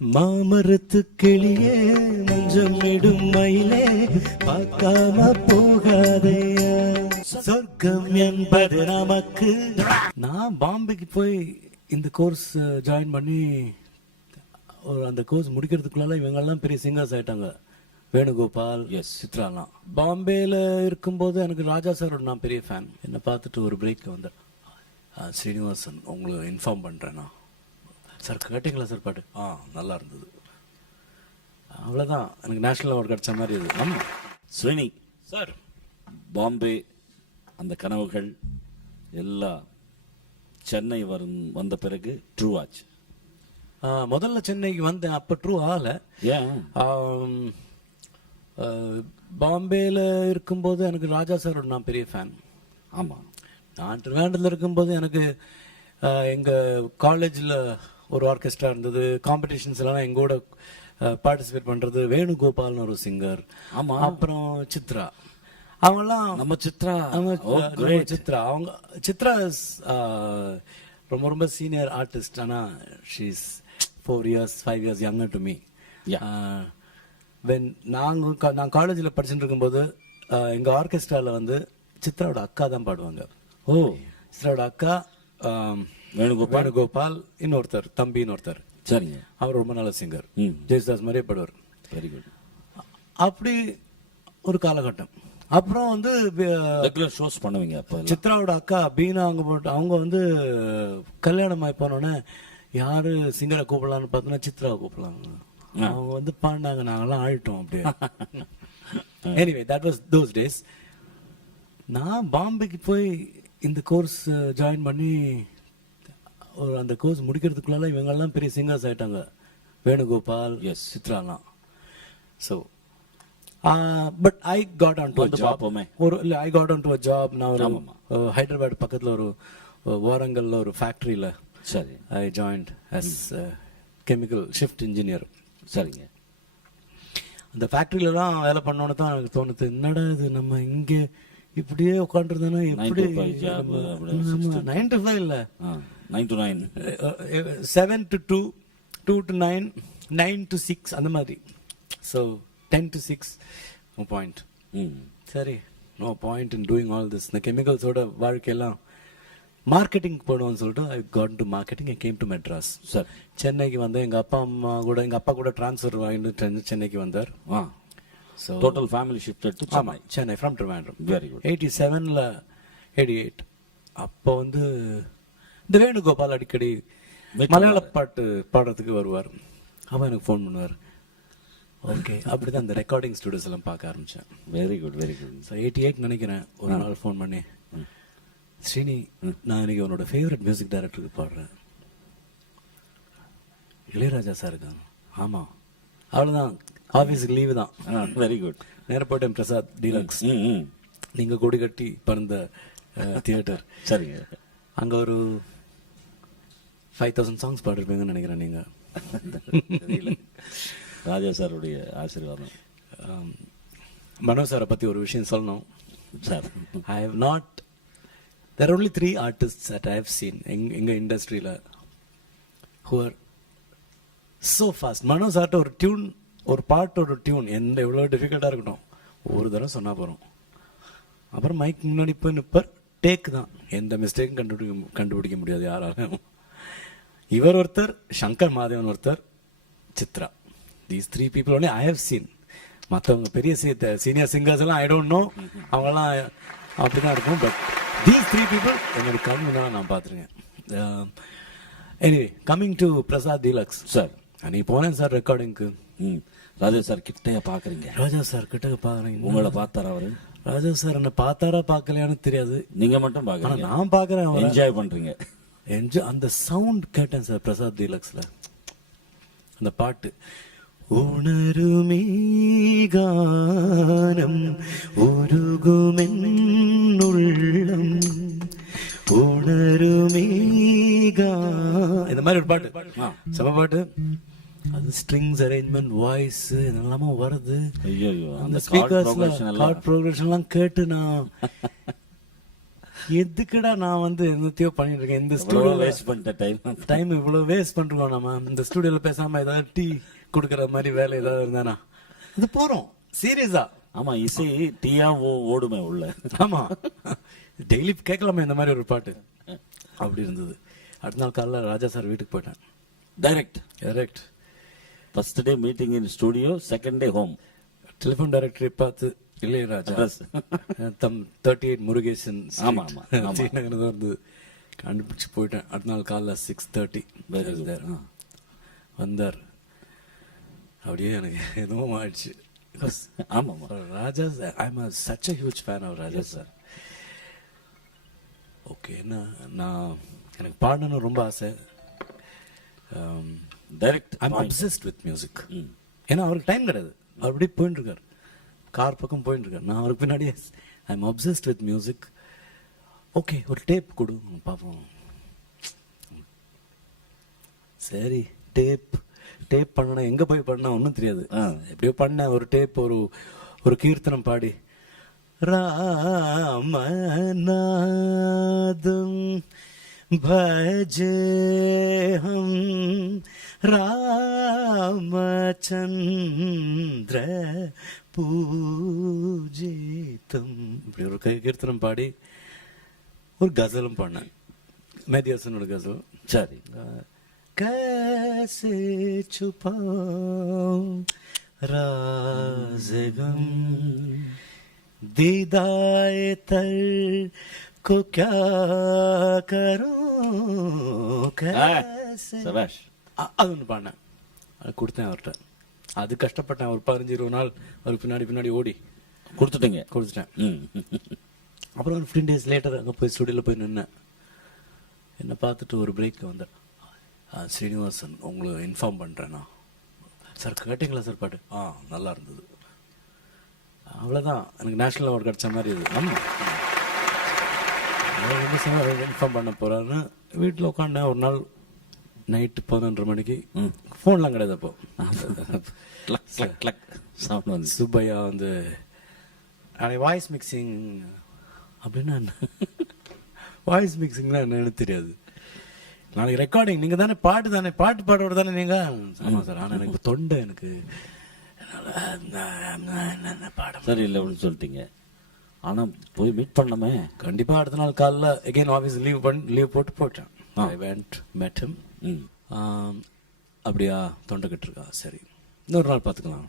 மாமரத்து கிளியே மஞ்சம் இடும் மயிலே பார்க்காம போகாதையா. சொர்க்கம் என்பது நமக்கு. நான் பாம்பேக்கு போய் இந்த கோர்ஸ் ஜாயின் பண்ணி ஒரு அந்த கோர்ஸ் முடிக்கிறதுக்குள்ளால இவங்கெல்லாம் பெரிய சிங்கர்ஸ் ஆயிட்டாங்க. வேணுகோபால் எஸ் சித்ராலாம். பாம்பேல இருக்கும்போது எனக்கு ராஜா சாரோட நான் பெரிய ஃபேன் என்னை பார்த்துட்டு ஒரு பிரேக் வந்தேன். ஸ்ரீனிவாசன் உங்களுக்கு இன்ஃபார்ம் பண்ணுறேண்ணா சார் கேட்டிங்களா சார் பாட்டு? ஆ நல்லா இருந்தது. அவ்வளோதான் எனக்கு நேஷனல் அவார்டு கிடைச்ச மாதிரி இது ஆமாம் ஸ்ரீனி. சார். பாம்பே அந்த கனவுகள் எல்லாம் சென்னை வரும் வந்த பிறகு ட்ரூ ஆச்சு. முதல்ல சென்னைக்கு வந்தேன் அப்போ ட்ரூ ஆகலை. பாம்பேல இருக்கும்போது எனக்கு ராஜா சாரோட நான் பெரிய ஃபேன் ஆமா. நான் ட்ரிவாண்டத்தில் இருக்கும்போது எனக்கு அஹ், எங்க காலேஜில் ஒரு ஆர்கெஸ்ட்ரா இருந்தது. காம்படிஷன்ஸ் எல்லாம் எங்கூட பார்ட்டிசிபேட் பண்றது வேணுகோபால்னு ஒரு சிங்கர் ஆமா. அப்புறம் சித்ரா. அவங்கெல்லாம் நம்ம சித்ரா. அவங்க நம்ம. சித்ரா. அவங்க சித்ரா ரொம்ப ரொம்ப சீனியர் ஆர்டிஸ்ட் ஆனா she's four years five years younger to me. When நாங்க கா- நான் காலேஜில் படிச்சுட்டு இருக்கும்போது uh, எங்க ஆர்கெஸ்ட்ரால வந்து சித்ராவோட அக்கா தான் பாடுவாங்க. ஓ. சித்ராவோட அக்கா வேணுகோபால்? வேணுகோபால் இன்னொருத்தர் தம்பின்னு ஒருத்தர் சரிங்க. அவர் ரொம்ப நல்ல சிங்கர். ஜெயசுதாஸ் மாதிரியே பாடுவார். வெரி குட் அப்படி ஒரு காலகட்டம். அப்புறம் வந்து ரெகுலர் ஷோஸ் பண்ணுவீங்க அப்ப. சித்ராவோட அக்கா பீனா அவங்க போட்டு அவங்க வந்து கல்யாணம் ஆகி போனோடனே யாரு சிங்கரை கூப்பிடலாம்னு பார்த்தோன்னா சித்ராவை கூப்பிடலாங்க. அவங்க வந்து பாடினாங்க நாங்கெல்லாம் ஆழிட்டோம் அப்படியே. Anyway that was those days நான் பாம்பேக்கு போய் இந்த கோர்ஸ் ஜாயின் பண்ணி ஒரு அந்த கோர்ஸ் முடிக்கிறதுக்குள்ளால இவங்கெல்லாம் பெரிய சிங்கர்ஸ் ஆயிட்டாங்க. Venugopal Yes. சித்ராலாம் so but I got on to வந்து ஜாப் பார்ப்போமே. ஒரு இல்ல I got on to job நான் ஒரு. அஹ், ஹைதராபாத் பக்கத்துல ஒரு வாரங்கல்ல ஒரு ஃபேக்டரியில சரி. I joined as chemical shift engineer சரிங்க. அந்த ஃபேக்டரியிலலாம் வேலை பண்ணோன்னு தான் எனக்கு தோணுது. என்னடா இது நம்ம இங்க இப்படியே உட்காந்துருந்தோன்னா எப்படி நைன் டு ஃபைவ் இல்ல. Nine to nine seven to two two to nine nine to six அந்த மாதிரி. So ten to six no point hmm சரி. No point in doing all this இந்த கெமிக்கல்ஸோட வாழ்க்கையெல்லாம் மார்க்கெட்டிங் போடுவோம்னு சொல்லிட்டு I got to marketing I came to Madras சரி சென்னைக்கு வந்து எங்க அப்பா அம்மா கூட எங்க அப்பா கூட டிரான்ஸ்ஃபர் வாங்கிட்டு சென்னை- சென்னைக்கு வந்தார். ஆ. So total family shifted to ஆமா Chennai from Trivandrum very good eighty செவனில் எயிட்டி எயிட் அப்போ வந்து இந்த வேணுகோபால் அடிக்கடி மலையாள பாட்டு பாடுறதுக்கு வருவார். அப்போ எனக்கு ஃபோன் பண்ணுவார். ஓகே அப்படிதான் அந்த ரெக்கார்டிங் ஸ்டுடியோஸ் எல்லாம் பார்க்க ஆரம்பிச்சேன். Very good very good so eighty eight நினைக்கிறேன். ஒரு நாள் ஃபோன் பண்ணி ஸ்ரீனி நான் இன்னைக்கு உன்னோட ஃபேவரட் மியூசிக் டைரக்டருக்கு பாடுறேன். இளையராஜா சார் இருக்காங்க. ஆமா. அவ்வளோதான் ஆஃபீஸுக்கு லீவு தான். வெரி குட் நேர போயிட்டேன் பிரசாத் டீலக்ஸ். ம் ம் நீங்க கொடி கட்டி பிறந்த தியேட்டர் சரிங்க. அங்க ஒரு ஃபைவ் தௌசண்ட் சாங்ஸ் பாடிருப்பீங்கன்னு நினைக்கிறேன் நீங்க. தெரியல. ராஜா சாருடைய ஆசீர்வாதம். மனோ சாரை பத்தி ஒரு விஷயம் சொல்லணும். Sir. I have not there only three artist at I have seen எங் எங்க இண்டஸ்ட்ரியில ஹுவர் ஸோ ஃபாஸ்ட் மனோ சார்ட்ட ஒரு டியூன் ஒரு பாட்டோட டியூன் எந்த எவ்வளோ டிஃபிகல்ட்டாக இருக்கட்டும் ஒரு தடவை சொன்னா போகிறோம் அப்புறம் மைக் முன்னாடி போய் நிப்பர் டேக் தான். எந்த மிஸ்டேக்கும் கண்டுபிடிக்க கண்டுபிடிக்க முடியாது யாராலும் இவர் ஒருத்தர் சங்கர் மாதேவன் ஒருத்தர் Chithra. These three people only I have seen மற்றவங்க பெரிய சீனியர் சிங்கர்ஸ் எல்லாம் ஐ டோன்ட் நோ அவங்கெல்லாம் அப்படிதான் இருக்கும். பட் தீஸ் த்ரீ பீப்புள் என்னோட கண் முன்னால் நான் பார்த்துருக்கேன். Anyway coming to Prasad deluxe sir அன்னைக்கு போனேன் சார் ரெக்கார்டிங்க்கு ம். ராஜா சார் கிட்டே பாக்குறீங்க ராஜா சார் கிட்ட பாக்குறேன் உங்களை பார்த்தாரா அவரு? ராஜா சார் என்ன பார்த்தாரா பார்க்கலையான்னு தெரியாது. நீங்க மட்டும் பாக்குறீங்க நான் பாக்குறேன் அவரை. என்ஜாய் பண்றீங்க. என்ஜாய் அந்த சவுண்ட் கேட்டேன் சார் பிரசாத் டீலக்ஸ்ல அந்த பாட்டு கானம் உருகுமென்னுள்ளம் உணருமே கா- இந்த மாதிரி ஒரு பாட்டு. செம பாட்டு. அது ஸ்ட்ரிங்ஸ் அரேஞ்ச்மெண்ட் வாய்ஸ் இதெல்லாமும் வருது. ஐயோ அந்த ஸ்பீக்கர்ஸ்ல கார்ட் ப்ரோக்ரஷன் எல்லாம் கேட்டு நான் எதுக்குடா நான் வந்து என்னத்தையோ பண்ணிட்டு இருக்கேன்? இந்த ஸ்டூடியோல வேஸ்ட் பண்ணிட்ட டைம் டைம் இவ்வளவு வேஸ்ட் பண்றோம் நம்ம. இந்த ஸ்டூடியோல பேசாம ஏதாவது டீ கொடுக்கற மாதிரி வேலை ஏதாவது இருந்தானா? இது போறோம். சீரியஸா ஆமா இசை டீயா ஓ- ஓடுமே உள்ள. ஆமா. டெய்லி கேட்கலாமே இந்த மாதிரி ஒரு பாட்டு. அப்படி இருந்தது. அடுத்த நாள் காலைல ராஜா சார் வீட்டுக்கு போயிட்டேன் direct direct first day meeting in studio second day home telephone டைரக்டரை பார்த்து இளையராஜா. தம் தேர்ட்டி எயிட் முருகேசன் ஆமா, ஆமா. ஸ்ரீநகர் தான் இருந்து கண்டுபிடிச்சு போயிட்டேன். அடுத்த நாள் காலைல சிக்ஸ் தேர்ட்டி. ஆ. வந்தார். அப்படியே எனக்கு எதுவும் ஆயிடுச்சு ஆமாமா Raja I'm such a huge fan of Raja sir. Okay என்ன நான் எனக்கு பாடணும்னு ரொம்ப ஆசை. Direct I'm obsessed with music. ஏன்னா அவருக்கு டைம் கிடையாது. அவர் அப்படியே இருக்காரு கார் பக்கம் போயிட்டு இருக்காரு நான் அவருக்கு பின்னாடியே I am obsessed with music okay ஒரு டேப் கொடு பார்ப்போம் சரி டேப் டேப் பண்ணனா எங்க போய் பண்ணா ஒன்றும் தெரியாது ஆ. எப்படியோ பண்ணேன் ஒரு டேப் ஒரு ஒரு கீர்த்தனம் பாடி ராமநாதம் भजेऽहं ராமச்சந்திர பூஜிதம் இப்படி ஒரு கை கீர்த்தனம் பாடி ஒரு கசலும் பாடினேன் மேதியாசனோட கசல் சரி कैसे छुपाऊं राज़गम दीदाए तर को क्या करूं कैसे சபாஷ் அ- அது ஒன்று பாடினேன் அது கொடுத்தேன் அவர்கிட்ட அது கஷ்டப்பட்டேன். ஒரு பதினஞ்சு இருபது நாள் அவர் பின்னாடி பின்னாடி ஓடி கொடுத்துட்டீங்க. கொடுத்துட்டேன். ம். அப்புறம் ஒரு ஃபிஃப்டீன் டேஸ் லேட்டர் அங்கே போய் ஸ்டுடியோவில் போய் நின்னேன். என்னை பார்த்துட்டு ஒரு பிரேக் வந்தேன். "ஆ, ஸ்ரீனிவாசன் உங்களை இன்ஃபார்ம் பண்ணுறேண்ணா சார் கேட்டிங்களா சார் பாட்டு? ஆ நல்லா இருந்தது. அவ்வளோதான் எனக்கு நேஷ்னல் அவார்டு கிடைச்ச மாதிரி இது ஆமாம் இன்ஃபார்ம் பண்ண போகிறாருன்னு வீட்டில் உட்காந்தேன் ஒரு நாள் நைட்டு பதினொன்றரை மணிக்கு ஃபோன்லாம் கிடையாது அப்போ. Clerk clerk clerk. சவுண்ட் வந்து சுப்பையா வந்து வாய்ஸ் மிக்சிங் அப்படின்னா என்ன? வாய்ஸ் மிக்சிங்னா என்னன்னு தெரியாது. நாளைக்கு ரெக்கார்டிங் நீங்க தானே பாட்டு தானே பாட்டு பாடுறது தானே நீங்க? ஆமா சார் ஆனா எனக்கு தொண்டை எனக்கு. என்னால பாட சரி இல்லை அப்படின்னு சொல்லிட்டீங்க. ஆனா போய் மீட் பண்ணலாமே கண்டிப்பா அடுத்த நாள் காலைல எகைன் ஆஃபீஸ் லீவ் பண்ணி லீவ் போட்டு போட்டேன் ஐ வெண்ட் met him. ம் ஆம், அப்படியா? தொண்டை கட்டிருக்கா சரி. இன்னொரு நாள் பார்த்துக்கலாம்.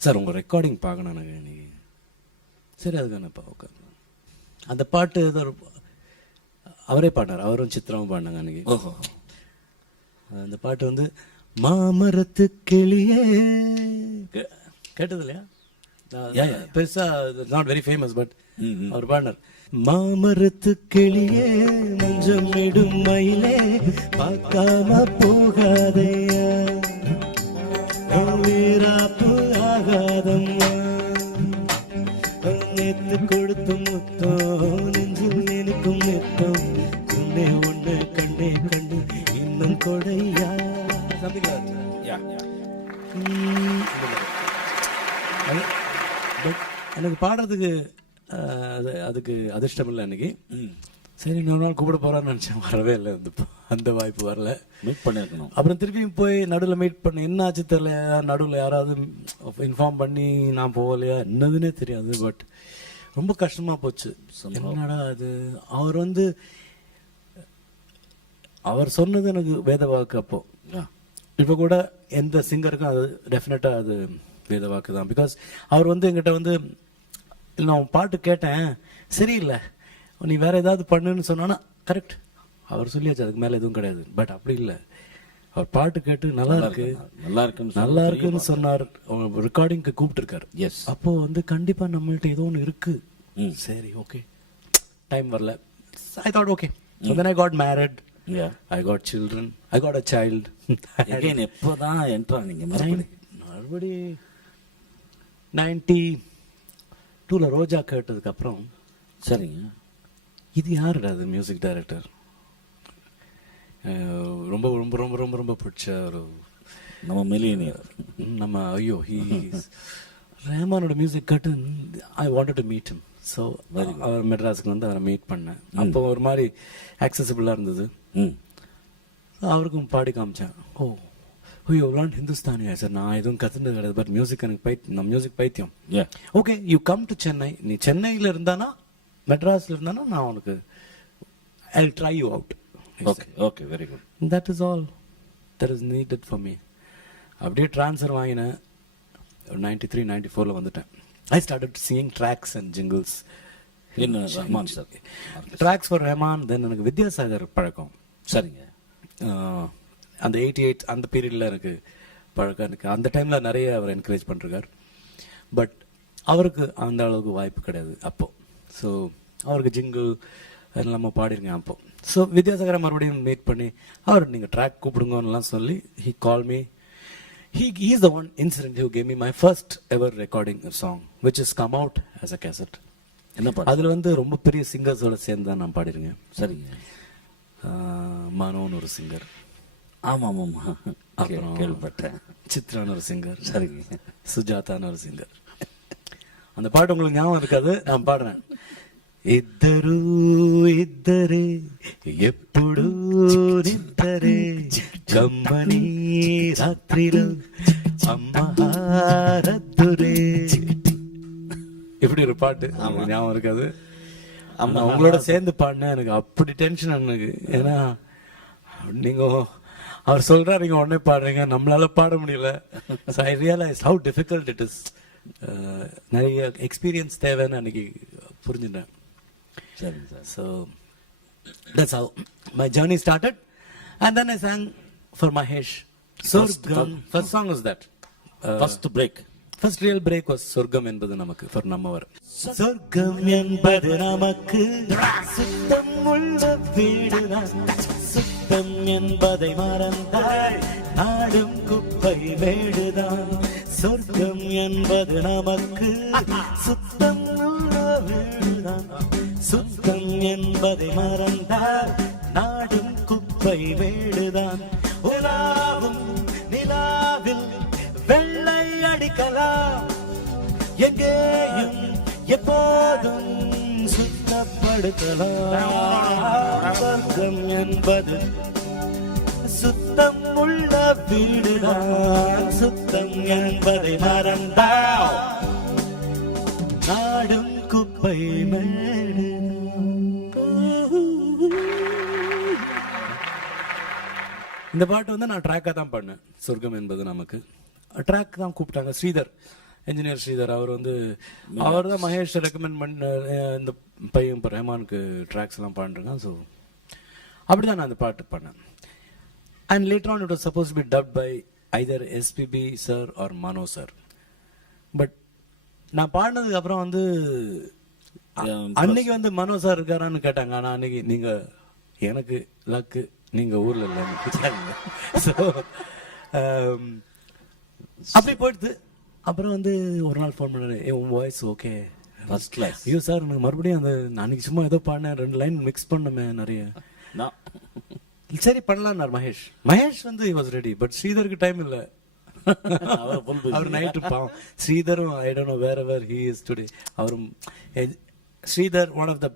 சார் உங்கள் ரெக்கார்டிங் பார்க்கணும் எனக்கு இன்னைக்கு சரி அதுக்கானப்பா உட்காந்து அந்த பாட்டு ஏதோ ஒரு அவரே பாடினார். அவரும் சித்திரமும் பாடினாங்க அன்னைக்கு. ஓஹோ. அந்த பாட்டு வந்து மாமரத்து கிளியே கேட்டது இல்லையா Yeah, yeah. பெருசா நாட் வெரி ஃபேமஸ் பட். அவர் பாடினார். மாமரத்து கிளியே மஞ்சம் இடும் மயிலே பார்க்காம போகாதையா? வீராப்பு ஆகாதம்மா. நேத்து கொடுத்த முத்தம் நெஞ்சில் நினைக்கும் நித்தம். உன்னை ஒண்ணு கண்டே கண்டு இன்னும் கொடையா? எனக்கு பாடுறதுக்கு அது அதுக்கு அதிர்ஷ்டம் இல்லை அன்னைக்கு சரி இன்னொரு நாள் கூப்பிட போறான்னு நினைச்சேன். வரவே இல்லை. அந்த அந்த வாய்ப்பு வரல. மீட் பண்ணிருக்கணும் அப்புறம் திருப்பியும் போய் நடுவில் மீட் பண்ண என்ன ஆச்சு தெரியல. நடுவில் யாராவது இன்ஃபார்ம் பண்ணி நான் போகலையா? என்னதுன்னே தெரியாது பட் ரொம்ப கஷ்டமா போச்சு. என்னடா அது? அவர் வந்து அவர் சொன்னது எனக்கு வேத வாக்கு அப்போ. இப்போ கூட எந்த சிங்கருக்கும் அது டெஃபினட்டா அது வேத வாக்கு தான். பிகாஸ் அவர் வந்து எங்கிட்ட வந்து நான் உன் பாட்டு கேட்டேன். சரியில்லை. நீ வேற ஏதாவது பண்ணுன்னு சொன்னானா கரெக்ட் அவர் சொல்லியாச்சு அதுக்கு மேல எதுவும் கிடையாது. பட் அப்படி இல்லை. அவர் பாட்டு கேட்டு நல்லா இருக்கு. நல்லா இருக்குன்னு சொல்லி நல்லா இருக்குன்னு சொன்னார். ரெக்கார்டிங்க்கு கூப்பிட்டுருக்காரு. எஸ் அப்போ வந்து கண்டிப்பா நம்மள்ட்ட ஏதோ ஒன்று இருக்கு. சரி ஓகே டைம் வரல. I thought okay then I got married I got children I got a child again எப்போதான் என்ட்ரா நீங்க மறுபடி மறுபடி நைன்டி டூவில் ரோஜா கேட்டதுக்கு அப்புறம் சரிங்க. இது யாருடா அது மியூசிக் டைரக்டர் ரொம்ப ரொம்ப ரொம்ப ரொம்ப ரொம்ப பிடிச்ச ஒரு நம்ம மில்லியனியர் நம்ம ஐயோ ஹீ ரஹ்மானோட மியூசிக் கேட்டு I wanted to meet him. So அவர் மெட்ராஸுக்கு வந்து அவரை மீட் பண்ணேன். அப்போ ஒரு மாதிரி accessible-ஆ இருந்தது. ம். அவருக்கும் பாடி காமிச்சேன். ஓ ஓ எவ்வளோ ஹிந்துஸ்தானியா சார் நான் எதுவும் கற்றுனது கிடையாது பட் மியூசிக் எனக்கு பைத்தியம் நான் மியூசிக் பைத்தியம் okay you come to Chennai நீ சென்னையில் இருந்தானா மெட்ராஸில் இருந்தானா நான் உனக்கு I try you out okay okay very good that is all that is needed for me அப்படியே ட்ரான்ஸ்ஃபர் வாங்கினேன் நைன்டி த்ரீ நைன்டி ஃபோரில் வந்துட்டேன். I started seeing tracks and jingles என்ன Rahman sir tracks for Rahman then எனக்கு வித்யாசாகர் பழக்கம். சரிங்க. ஆஹ் அந்த eighty eight அந்த பீரியடில் எனக்கு பழக்கம் எனக்கு. அந்த டைமில் நிறைய அவர் என்கரேஜ் பண்ணிருக்கார் பட் அவருக்கு அந்த அளவுக்கு வாய்ப்பு கிடையாது அப்போ. ஸோ அவருக்கு ஜிங்கிள் அதெல்லாம் நம்ம பாடிருக்கேன் அப்போ. ஸோ வித்யாசாகரை மறுபடியும் மீட் பண்ணி அவர் நீங்கள் ட்ராக் கூப்பிடுங்கன்னுலாம் சொல்லி he call me he is the one incident who gave me my first ever recording song which has come out as a cassette. என்ன அதுல வந்து ரொம்ப பெரிய சிங்கர்ஸோட சேர்ந்து தான் நான் பாடிருக்கேன். சரிங்க. மனோன்னு ஒரு சிங்கர் ஆமாம் ஆமாம் அப்புறம் கேள்விப்பட்டேன் சித்ரான்னு ஒரு சிங்கர் சரிங்க சுஜாதான்னு ஒரு சிங்கர் அந்த பாட்டு உங்களுக்கு ஞாபகம் இருக்காது நான் பாடுறேன் ఇద్దరు ఇద్దరే ఎప్పుడు నిద్దరే కమ్మని రాత్రిలో అమ్మహారద్దురే இப்படி ஒரு பாட்டு உங்களுக்கு ஞாபகம் இருக்காது ஆமா உங்களோட சேர்ந்து பாடினேன் எனக்கு அப்படி டென்ஷன் எனக்கு ஏன்னா நீங்க அவர் சொல்றாரு நீங்க உடனே பாடுறீங்க. நம்மளால பாட முடியல. So I realise how difficult it is நிறைய எக்ஸ்பீரியன்ஸ் தேவைன்னு அன்னைக்கு புரிஞ்சுட்டேன். சரிங்க சார். So that's how my journey started. And then I sang for Mahesh. Surgam. First song was that. Uh, first break first real break was சொர்க்கம் என்பது நமக்கு for நம்மவர். சொர்க்கம் என்பது நமக்கு சுத்தம் உள்ள வீடுதான் சுத்தம் என்பதை மறந்தால் நாடும் குப்பை வேடுதான் சொர்க்கம் என்பது நமக்கு சுத்தம் வீடுதான். சுத்தம் என்பதை மறந்தால் நாடும் குப்பை வேடுதான் உலாவும் நிலாவில் வெள்ளை அடிக்கலாம். எங்கேயும் எப்போதும் படுத்தலாம். சொர்க்கம் என்பது சுத்தம் உள்ள வீடுதான். சுத்தம் என்பதை மறந்தால் நாடும் குப்பை மேடு. இந்த பாட்டு வந்து நான் ட்ராக்காக தான் பண்ணேன். சொர்க்கம் என்பது நமக்கு. ட்ராக் தான் கூப்பிட்டாங்க. ஸ்ரீதர் என்ஜினியர் ஸ்ரீதர் அவர் வந்து அவர் தான் மகேஷ் ரெக்கமெண்ட் பண்ண இந்த பையன் இப்போ ரஹ்மானுக்கு ட்ராக்ஸ் எல்லாம் பாண்டுருக்கான் ஸோ அப்படி தான் நான் அந்த பாட்டு பண்ணேன் and later on it was suppose be dub by either SPB sir or Mano sir but நான் பாடினதுக்கு அப்புறம் வந்து அன்னைக்கு வந்து மனோ சார் இருக்காரான்னு கேட்டாங்க. ஆனா அன்னைக்கு நீங்க எனக்கு லக்கு நீங்க ஊர்ல இல்லைன்னு ஸோ அப்படி போயிடுது. அப்புறம் வந்து ஒரு நாள் ஃபோன் பண்ணாரு. ஏ உன் வாய்ஸ் ஓகே ஃபர்ஸ்ட் கிளாஸ் ஐயோ சார் எனக்கு மறுபடியும் அந்த அன்னைக்கு சும்மா ஏதோ பாடினேன். ரெண்டு லைன் மிக்ஸ் பண்ணமே நிறைய. நான் சரி பண்ணலாம்னார் மகேஷ். மகேஷ் வந்து வாஸ் ரெடி பட் ஸ்ரீதருக்கு டைம் இல்ல. அவர் நைட்டு பாவம். ஸ்ரீதரும் I don't know where ever he is today அவரும் Sridhar one of the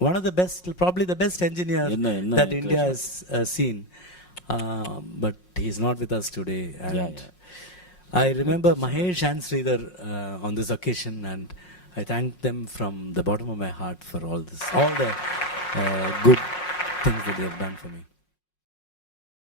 one of the best probably the best engineer that India has seen but he is not with us today and I remember Mahesh and Sridhar uh, on this occasion, and I thank them from the bottom of my heart for all this, all the uh, good things that they have done for me.